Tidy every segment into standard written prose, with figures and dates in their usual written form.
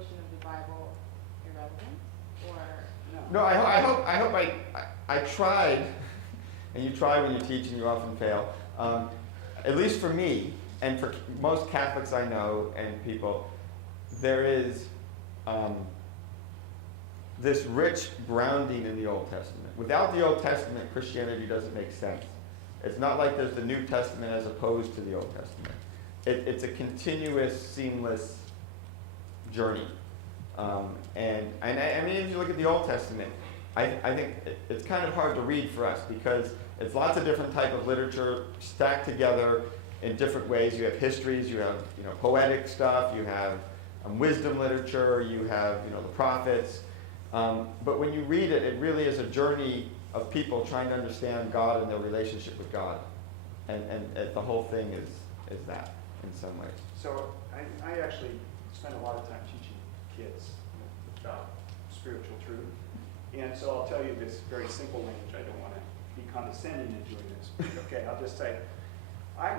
portion of the Bible irrelevant, or No, I tried, and you try when you teach and you often fail. At least for me, and for most Catholics I know and people, there is this rich grounding in the Old Testament. Without the Old Testament, Christianity doesn't make sense. It's not like there's the New Testament as opposed to the Old Testament. It's a continuous, seamless journey. And I mean, if you look at the Old Testament, I think it's kind of hard to read for us because it's lots of different type of literature stacked together in different ways. You have histories, you have poetic stuff, you have wisdom literature, you have the prophets. But when you read it, it really is a journey of people trying to understand God and their relationship with God, and the whole thing is that in some ways. So I actually spend a lot of time teaching kids about spiritual truth. And so I'll tell you this very simple language. I don't want to be condescending in doing this. But okay, I'll just say,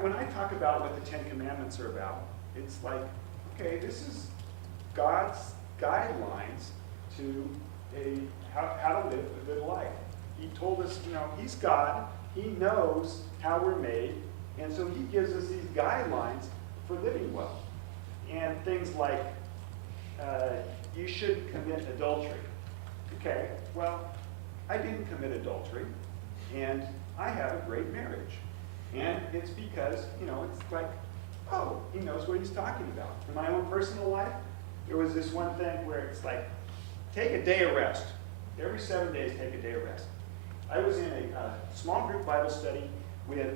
when I talk about what the Ten Commandments are about, it's like, okay, this is God's guidelines to how to live a good life. He told us, He's God. He knows how we're made. And so He gives us these guidelines for living well. And things like, you shouldn't commit adultery. Okay, well, I didn't commit adultery, and I have a great marriage. And it's because, it's like, oh, He knows what He's talking about. In my own personal life, there was this one thing where it's like, take a day of rest. Every 7 days, take a day of rest. I was in a small group Bible study with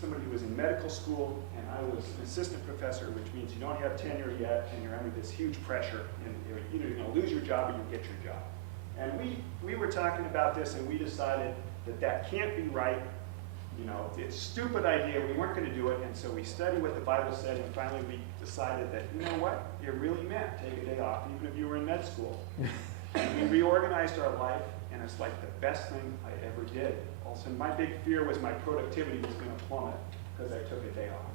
somebody who was in medical school, and I was an assistant professor, which means you don't have tenure yet, and you're under this huge pressure, and you're either going to lose your job or you get your job. And we were talking about this, and we decided that can't be right. It's a stupid idea. We weren't going to do it, and so we studied what the Bible said, and finally we decided that, you know what? It really meant take a day off, even if you were in med school. And we reorganized our life, and it's like the best thing I ever did. Also, my big fear was my productivity was going to plummet because I took a day off.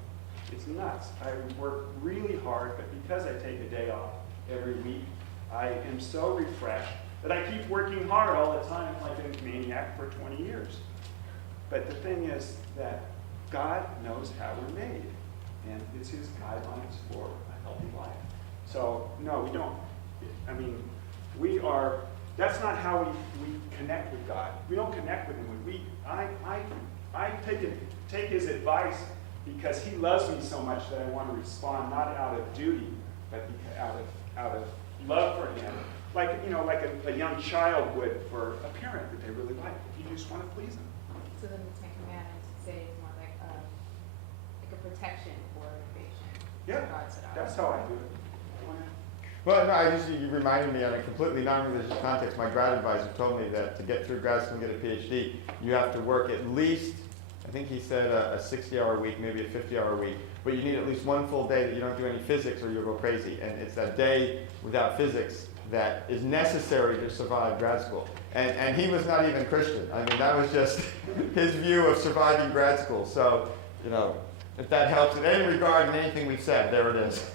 It's nuts. I work really hard, but because I take a day off every week, I am so refreshed that I keep working hard all the time like a maniac for 20 years. But the thing is that God knows how we're made, and it's His guidelines for a healthy life. So, no, we don't. I mean, that's not how we connect with God. We don't connect with Him. I take His advice because He loves me so much that I want to respond not out of duty, but out of love for Him. Like a young child would for a parent that they really like. You just want to please them. so then the Ten Commandments say it's more like a protection for creation. Yeah, God set out. that's how I do it. Well, no, you reminded me on a completely non-religious context. My grad advisor told me that to get through grad school and get a PhD, you have to work at least, I think he said a 60-hour week, maybe a 50-hour week, but you need at least one full day that you don't do any physics or you'll go crazy. And it's that day without physics that is necessary to survive grad school. And he was not even Christian. I mean, that was just his view of surviving grad school. So, if that helps in any regard in anything we've said, there it is.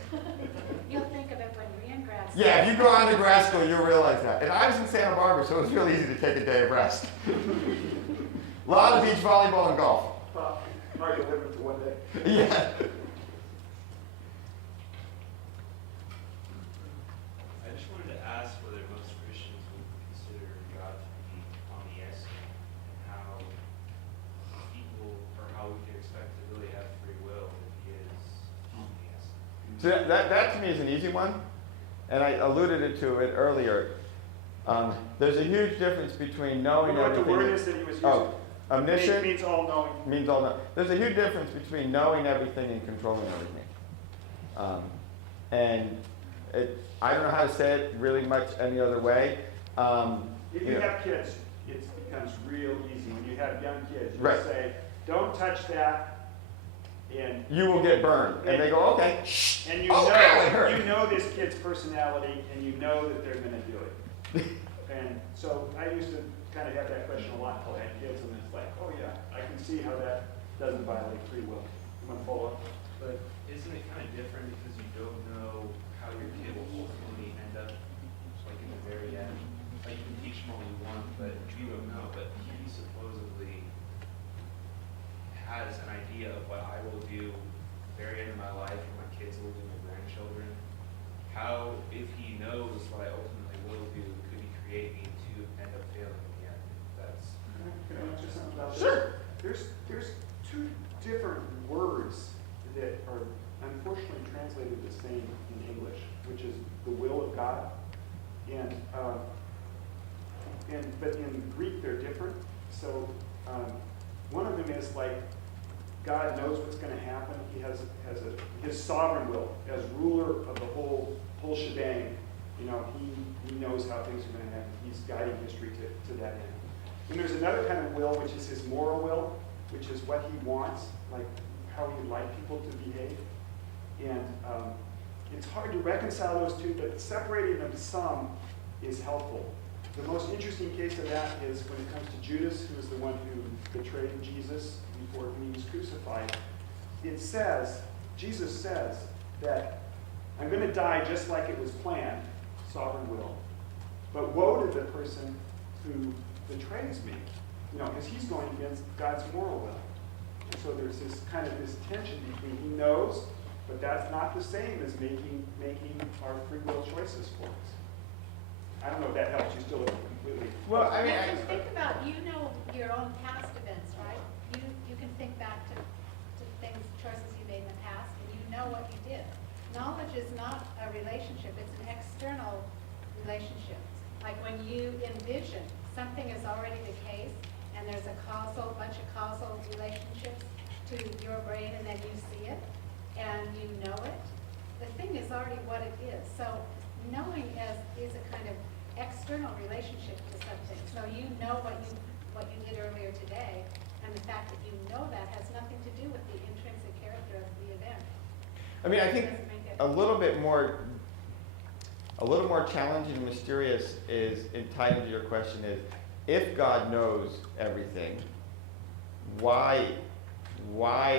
You'll think of it when you're in grad school. Yeah, if you go on to grad school, you'll realize that. And I was in Santa Barbara, so it was really easy to take a day of rest. A lot of beach volleyball and golf. Hard to live into one day. Yeah. I just wanted to ask whether most Christians would consider God to be omniscient, and how we can expect to really have free will if He is omniscient. So that to me is an easy one, and I alluded to it earlier. There's a huge difference between knowing You know what the everything. word is that he was using? Oh, omniscient It means all knowing. means all know. There's a huge difference between knowing everything and controlling everything. I don't know how to say it really much any other way. If you have kids, it becomes real easy. When you have young kids, you Right. say, don't touch that, and You will get burned, and they go, okay. and you Oh, ow, it hurt. know this kid's personality, and you know that they're going to do it. And so I used to kind of have that question a lot until I had kids, and it's like, oh yeah, I can see how that doesn't violate free will. You want to follow up? But isn't it kind of different because you don't know how your kid will ultimately translated the same in English, which is the will of God. And, but in Greek they're different. So one of them is like God knows what's going to happen. He has his sovereign will as ruler of the whole shebang. You know, he knows how things are going to happen. He's guiding history to that end. And there's another kind of will, which is his moral will, which is what he wants, like how he'd like people to behave. And it's hard to reconcile those two, but separating them some is helpful. The most interesting case of that is when it comes to Judas, who is the one who betrayed Jesus before he was crucified. It says, Jesus says that I'm going to die just like it was planned, sovereign will. But woe to the person who betrays me, you know, because he's going against God's moral will. And so there's this kind of this tension between he knows, but that's not the same as making our free will choices for us. I don't know if that helps. You still look completely. Well, I mean, You can think about, you know your own past events, right? You can think back to things, choices you made in the past, and you know what you did. Knowledge is not a relationship, it's an external relationship. Like when you envision something is already the case, and there's a bunch of causal relationships to your brain, and then you see it, and you know it. The thing is already what it is. So knowing is a kind of external relationship to something. So you know what you did earlier today, and the fact that you know that has nothing to do with the intrinsic character of the event. I mean, I think Doesn't make it- a little more challenging and mysterious is entitled to your question is, if God knows everything, why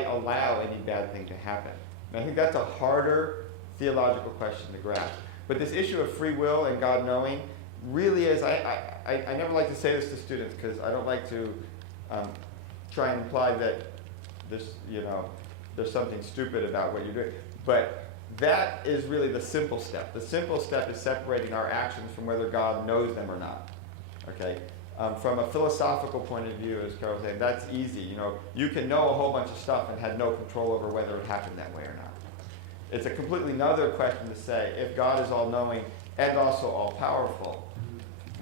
allow any bad thing to happen? And I think that's a harder theological question to grasp. But this issue of free will and God knowing really is, I never like to say this to students because I don't like to try and imply that there's something stupid about what you're doing. But that is really the simple step. The simple step is separating our actions from whether God knows them or not. Okay? From a philosophical point of view, as Carol was saying, that's easy. You know, you can know a whole bunch of stuff and have no control over whether it happened that way or not. It's a completely another question to say, if God is all-knowing and also all-powerful,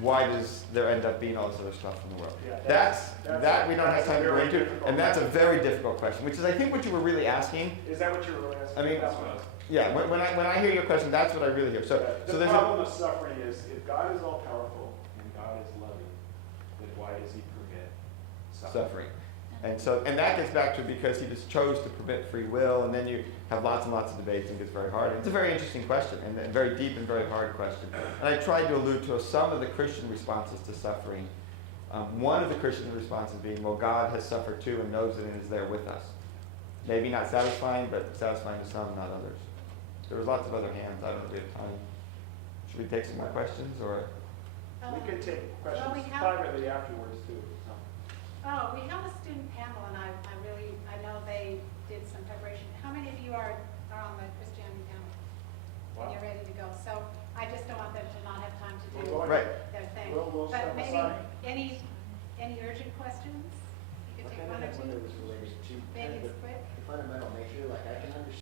why does there end up being all this other stuff in the world? Yeah, That we don't have that's a time to go very into, difficult and that's a question. very difficult question, which is I think what you were really asking. Is that what you were really asking? I mean, That's what I was. Yeah, when I hear your question, that's what I really hear. So The there's problem of suffering is if God is all powerful and God is loving, then why does he permit suffering? suffering. And that gets back to because he just chose to permit free will, and then you have lots and lots of debates and it gets very hard. It's a very interesting question, and a very deep and very hard question. And I tried to allude to some of the Christian responses to suffering. One of the Christian responses being, well, God has suffered too and knows it and is there with us. Maybe not satisfying, but satisfying to some, not others. There was lots of other hands. I don't know if we have time. Should we take some more questions, or? We can take questions Well, we have- privately afterwards too. So. Oh, we have a student panel, and I know they did some preparation. How many of you are on the Christianity panel? Wow. And you're ready to go. So I just don't want them to not have time to We'll do go ahead. Right. their thing. We'll But step maybe aside. any urgent questions? You could take Okay, one or that's two.